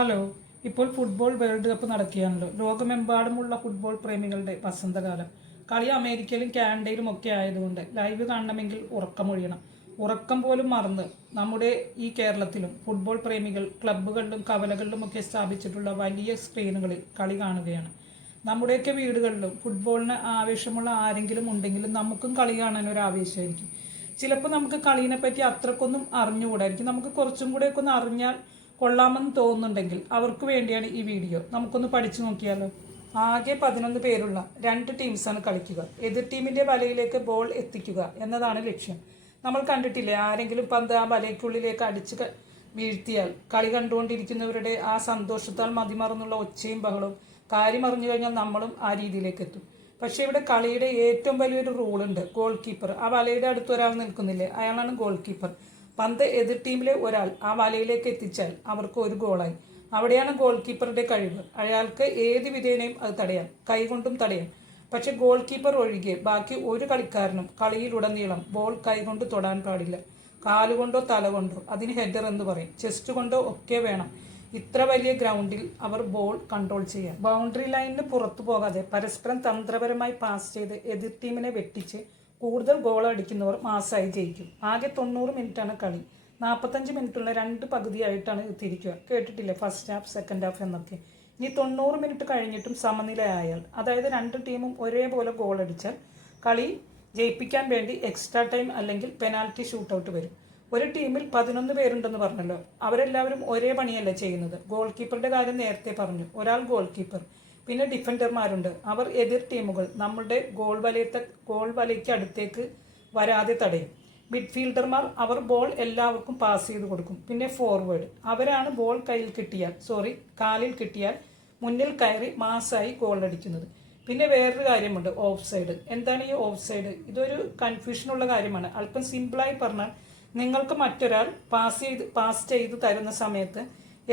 Hello. ഇപ്പോൾ football world cup നടക്കുകയാണല്ലോ. ലോകമെമ്പാടുമുള്ള football പ്രേമികളുടെ വസന്തകാലം. കളി അമേരിക്കയിലും കാനഡയിലും ഒക്കെ ആയതുകൊണ്ട് ലൈവ് കാണണമെങ്കിൽ ഉറക്കമൊഴിയണം. ഉറക്കം പോലും മറന്ന് നമ്മുടെ ഈ കേരളത്തിലും ഫുട്ബോൾ പ്രേമികൾ ക്ലബ്ബുകളിലും കവലകളിലും ഒക്കെ സ്ഥാപിച്ചിട്ടുള്ള വലിയ സ്ക്രീനുകളിൽ കളി കാണുകയാണ്. നമ്മുടെയൊക്കെ വീടുകളിലും ഫുട്ബോളിന് ആവേശമുള്ള ആരെങ്കിലും ഉണ്ടെങ്കിലും നമുക്കും കളി കാണാൻ ഒരു ആവേശമായിരിക്കും. ചിലപ്പോൾ നമുക്ക് കളീനെ പറ്റി അത്രക്കൊന്നും അറിഞ്ഞുകൂടായിരിക്കും. നമുക്ക് കുറച്ചും കൂടെയൊക്കെ ഒന്ന് അറിഞ്ഞാൽ കൊള്ളാമെന്ന് തോന്നുന്നുണ്ടെങ്കിൽ അവർക്ക് വേണ്ടിയാണ് ഈ വീഡിയോ. നമുക്കൊന്ന് പഠിച്ചു നോക്കിയാലോ. ആകെ 11 പേരുള്ള 2 ടീംസാണ് കളിക്കുക. എതിർ ടീമിന്റെ വലയിലേക്ക് ബോൾ എത്തിക്കുക എന്നതാണ് ലക്ഷ്യം. നമ്മൾ കണ്ടിട്ടില്ലേ, ആരെങ്കിലും പന്ത് ആ വലയ്ക്കുള്ളിലേക്ക് അടിച്ച് വീഴ്ത്തിയാൽ കളി കണ്ടുകൊണ്ടിരിക്കുന്നവരുടെ ആ സന്തോഷത്താൽ മതിമറന്നുള്ള ഒച്ചയും ബഹളവും. കാര്യം അറിഞ്ഞു കഴിഞ്ഞാൽ നമ്മളും ആ രീതിയിലേക്ക് എത്തും. പക്ഷേ ഇവിടെ കളിയുടെ ഏറ്റവും വലിയൊരു റൂളുണ്ട്. Goal keeper. ആ വലയുടെ അടുത്ത് ഒരാൾ നിൽക്കുന്നില്ലേ, അയാളാണ് ഗോൾ കീപ്പർ. പന്ത് എതിർ ടീമിലെ ഒരാൾ ആ വലയിലേക്ക് എത്തിച്ചാൽ അവർക്ക് ഒരു ഗോളായി. അവിടെയാണ് ഗോൾ കീപ്പറുടെ കഴിവ്. അയാൾക്ക് ഏത് വിധേനയും അത് തടയാം, കൈകൊണ്ടും തടയാം. പക്ഷെ ഗോൾ കീപ്പർ ഒഴികെ ബാക്കി ഒരു കളിക്കാരനും കളിയിലുടനീളം ബോൾ കൈകൊണ്ട് തൊടാൻ പാടില്ല. കാലുകൊണ്ടോ തല കൊണ്ടോ, അതിന് ഹെഡർ എന്ന് പറയും, ചെസ്റ്റ് കൊണ്ടോ ഒക്കെ വേണം ഇത്ര വലിയ ഗ്രൗണ്ടിൽ അവർ ബോൾ കൺട്രോൾ ചെയ്യാൻ. ബൗണ്ടറി ലൈനിന് പുറത്തു പോകാതെ പരസ്പരം തന്ത്രപരമായി പാസ് ചെയ്ത് എതിർ ടീമിനെ വെട്ടിച്ച് കൂടുതൽ ഗോൾ അടിക്കുന്നവർ മാസമായി ജയിക്കും. ആകെ 90 മിനിറ്റാണ് കളി. 45 മിനിറ്റുള്ള 2 പകുതിയായിട്ടാണ് തിരിക്കുക. കേട്ടിട്ടില്ലേ, ഫസ്റ്റ് ഹാഫ് സെക്കൻഡ് ഹാഫ് എന്നൊക്കെ. ഇനി 90 മിനിറ്റ് കഴിഞ്ഞിട്ടും സമനിലയായാൽ, അതായത് 2 ടീമും ഒരേപോലെ ഗോൾ അടിച്ചാൽ കളി ജയിപ്പിക്കാൻ വേണ്ടി എക്സ്ട്രാ ടൈം അല്ലെങ്കിൽ പെനാൽറ്റി ഷൂട്ടൗട്ട് വരും. ഒരു ടീമിൽ 11 പേരുണ്ടെന്ന് പറഞ്ഞല്ലോ. അവരെല്ലാവരും ഒരേ പണിയല്ല ചെയ്യുന്നത്. ഗോൾ കീപ്പറുടെ കാര്യം നേരത്തെ പറഞ്ഞു. ഒരാൾ ഗോൾ കീപ്പർ, പിന്നെ ഡിഫൻഡർമാരുണ്ട്. അവർ എതിർ ടീമുകൾ നമ്മുടെ ഗോൾ വലയ്ക്ക് അടുത്തേക്ക് വരാതെ തടയും. മിഡ്ഫീൽഡർമാർ, അവർ ബോൾ എല്ലാവർക്കും പാസ് ചെയ്ത് കൊടുക്കും. പിന്നെ ഫോർവേഡ്, അവരാണ് ബോൾ കാലിൽ കിട്ടിയാൽ മുന്നിൽ കയറി മാസായി ഗോൾ അടിക്കുന്നത്. പിന്നെ വേറൊരു കാര്യമുണ്ട്, ഓഫ് സൈഡ്. എന്താണ് ഈ ഓഫ് സൈഡ്? ഇതൊരു കൺഫ്യൂഷനുള്ള കാര്യമാണ്. അല്പം സിമ്പിളായി പറഞ്ഞാൽ, നിങ്ങൾക്ക് മറ്റൊരാൾ പാസ് ചെയ്ത് തരുന്ന സമയത്ത്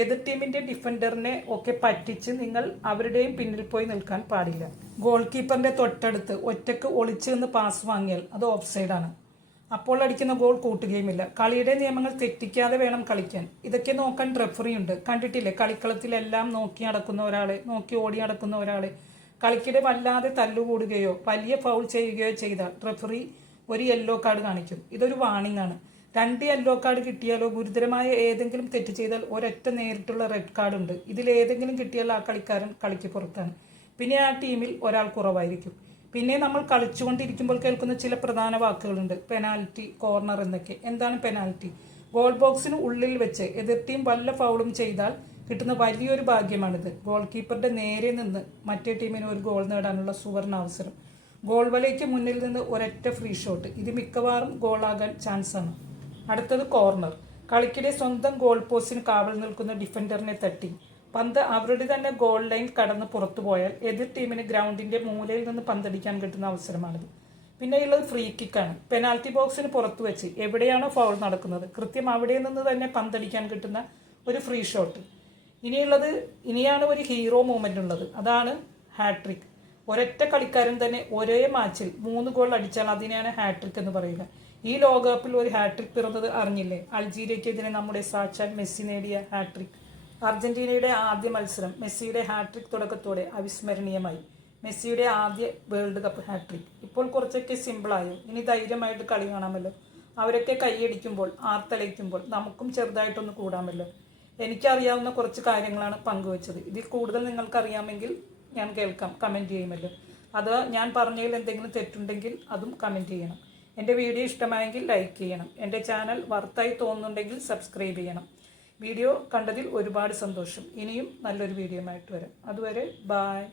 എതിർ ടീമിന്റെ ഡിഫൻഡറിനെ ഒക്കെ പറ്റിച്ച് നിങ്ങൾ അവരുടെയും പിന്നിൽ പോയി നിൽക്കാൻ പാടില്ല. ഗോൾ കീപ്പറിന്റെ തൊട്ടടുത്ത് ഒറ്റക്ക് ഒളിച്ചു നിന്ന് പാസ് വാങ്ങിയാൽ അത് ഓഫ് സൈഡാണ്. അപ്പോൾ അടിക്കുന്ന ഗോൾ കൂട്ടുകയുമില്ല. കളിയുടെ നിയമങ്ങൾ തെറ്റിക്കാതെ വേണം കളിക്കാൻ. ഇതൊക്കെ നോക്കാൻ റെഫറി ഉണ്ട്. കണ്ടിട്ടില്ലേ, കളിക്കളത്തിലെല്ലാം നോക്കി ഓടി നടക്കുന്ന ഒരാളെ കളിക്കിടെ വല്ലാതെ തല്ലുകൂടുകയോ വലിയ ഫൗൾ ചെയ്യുകയോ ചെയ്താൽ റെഫറി ഒരു യെല്ലോ കാർഡ് കാണിക്കും. ഇതൊരു വാണിംഗ് ആണ്. 2 യെല്ലോ കാർഡ് കിട്ടിയാലോ ഗുരുതരമായ ഏതെങ്കിലും തെറ്റ് ചെയ്താൽ ഒരൊറ്റ നേരിട്ടുള്ള റെഡ് കാർഡ് ഉണ്ട്. ഇതിലേതെങ്കിലും കിട്ടിയാൽ ആ കളിക്കാരൻ കളിക്ക് പുറത്താണ്. പിന്നെ ആ ടീമിൽ ഒരാൾ കുറവായിരിക്കും. പിന്നെ നമ്മൾ കളിച്ചുകൊണ്ടിരിക്കുമ്പോൾ കേൾക്കുന്ന ചില പ്രധാന വാക്കുകളുണ്ട്, പെനാൽറ്റി, കോർണർ എന്നൊക്കെ. എന്താണ് പെനാൽറ്റി? ഗോൾ ബോക്സിന് ഉള്ളിൽ വെച്ച് എതിർ ടീം വല്ല ഫൗളും ചെയ്താൽ കിട്ടുന്ന വലിയൊരു ഭാഗ്യമാണിത്. ഗോൾ കീപ്പറുടെ നേരെ നിന്ന് മറ്റേ ടീമിന് ഒരു ഗോൾ നേടാനുള്ള സുവർണ അവസരം. ഗോൾ വലയ്ക്ക് മുന്നിൽ നിന്ന് ഒരൊറ്റ ഫ്രീ ഷോട്ട്. ഇത് മിക്കവാറും ഗോളാകാൻ ചാൻസാണ്. അടുത്തത് കോർണർ. കളിക്കിടെ സ്വന്തം ഗോൾ പോസ്റ്റിന് കാവൽ നിൽക്കുന്ന ഡിഫൻഡറിനെ തട്ടി പന്ത് അവരുടെ തന്നെ ഗോൾ ലൈൻ കടന്ന് പുറത്തു പോയാൽ എതിർ ടീമിന് ഗ്രൗണ്ടിന്റെ മൂലയിൽ നിന്ന് പന്തടിക്കാൻ കിട്ടുന്ന അവസരമാണിത്. പിന്നെയുള്ളത് ഫ്രീ കിക്കാണ്. പെനാൽറ്റി ബോക്സിന് പുറത്തു വെച്ച് എവിടെയാണോ ഫൗൾ നടക്കുന്നത് കൃത്യം അവിടെ നിന്ന് തന്നെ പന്തടിക്കാൻ കിട്ടുന്ന ഒരു ഫ്രീ ഷോട്ട്. ഇനിയാണ് ഒരു ഹീറോ മൂവ്മെന്റ് ഉള്ളത്. അതാണ് ഹാട്രിക്. ഒരൊറ്റ കളിക്കാരൻ തന്നെ ഒരേ മാച്ചിൽ 3 ഗോൾ അടിച്ചാൽ അതിനെയാണ് ഹാട്രിക് എന്ന് പറയുക. ഈ ലോകകപ്പിൽ ഒരു ഹാട്രിക് പിറന്നത് അറിഞ്ഞില്ലേ? അൾജീരിയക്കെതിരെ നമ്മുടെ സാക്ഷാൽ മെസ്സി നേടിയ ഹാട്രിക്. അർജന്റീനയുടെ ആദ്യ മത്സരം മെസ്സിയുടെ ഹാട്രിക് തുടക്കത്തോടെ അവിസ്മരണീയമായി. മെസ്സിയുടെ ആദ്യ വേൾഡ് കപ്പ് ഹാട്രിക്. ഇപ്പോൾ കുറച്ചൊക്കെ സിമ്പിളായോ? ഇനി ധൈര്യമായിട്ട് കളി കാണാമല്ലോ. അവരൊക്കെ കൈയടിക്കുമ്പോൾ ആർത്തലയ്ക്കുമ്പോൾ നമുക്കും ചെറുതായിട്ടൊന്ന് കൂടാമല്ലോ. എനിക്കറിയാവുന്ന കുറച്ച് കാര്യങ്ങളാണ് പങ്കുവച്ചത്. ഇതിൽ കൂടുതൽ നിങ്ങൾക്കറിയാമെങ്കിൽ ഞാൻ കേൾക്കാം, കമൻറ്റ് ചെയ്യുമല്ലോ. അത് ഞാൻ പറഞ്ഞതിൽ എന്തെങ്കിലും തെറ്റുണ്ടെങ്കിൽ അതും കമൻറ്റ് ചെയ്യണം. എൻ്റെ വീഡിയോ ഇഷ്ടമായെങ്കിൽ ലൈക്ക് ചെയ്യണം. എൻ്റെ ചാനൽ വർത്തായി തോന്നുന്നുണ്ടെങ്കിൽ സബ്സ്ക്രൈബ് ചെയ്യണം. വീഡിയോ കണ്ടതിൽ ഒരുപാട് സന്തോഷം. ഇനിയും നല്ലൊരു വീഡിയോയുമായിട്ട് വരാം. അതുവരെ ബായ്.